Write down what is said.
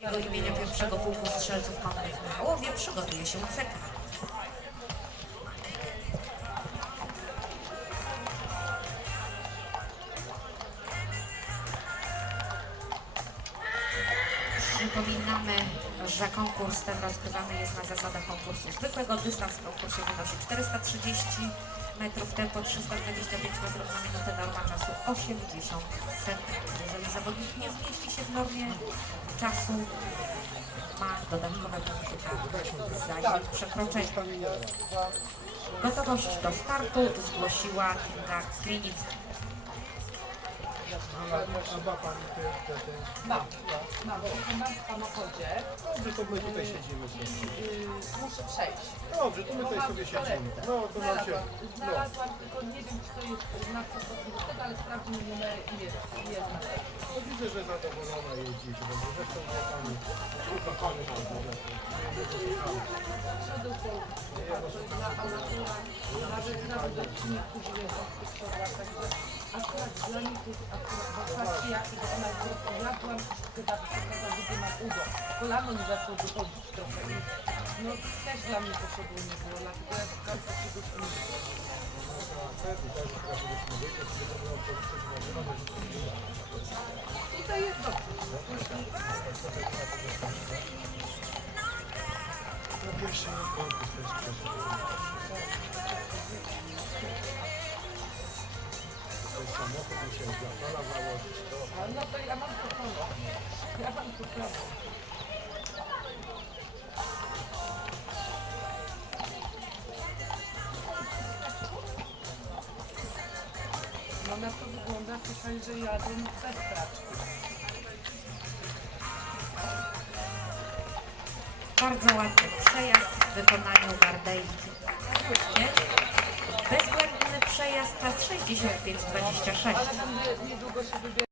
Jego imienia pierwszego pułku strzelców konnych w Michałowie przygotuje się CK. Przypominamy, że konkurs ten rozgrywany jest na zasadach konkursu zwykłego. Dystans w konkursie wynosi 430 metrów, tempo 325 metrów na minutę, norma czasu 80 sekund. Jeżeli zawodnik nie zmieści się w normie czasu, ma dodatkowe punkty karne za jej przekroczenie. Gotowość do startu zgłosiła Kinga Klinicka. A ma pani te, te, te... Mam, mam, tylko mam w samochodzie Dobrze, to my tutaj siedzimy sobie. i y, muszę przejść. Dobrze, to my Bo tutaj sobie siedzimy. No, to nam się... Znalazłam, No, znalazłam, tylko nie wiem, czy to jest na 100% do tego, ale sprawdzimy numery i jest, jest to widzę, że zadowolona jeździcie. Dobrze, zresztą wie pani, kilka pani jest dla amatora, nawet, nawet odcinek, którzy jeżdżą w tych siodłach, także akurat dla nich to jest akurat, bo patrzcie jakiego ona jest. Ja byłam chyba wysoka za długie mam udo. Kolano mi zaczęło wychodzić trochę no też dla mnie siodło nie było, dlatego ja szukam takiego tak, na. Tutaj jest dobrze. No pierwszy konkurs pana założyć to. No to ja mam to No na to wygląda tutaj, że jadą bez praczki. Bardzo ładny przejazd w wykonaniu Bardei Kinga. Bezbłędny przejazd, czas 65-26. Ale będę niedługo się.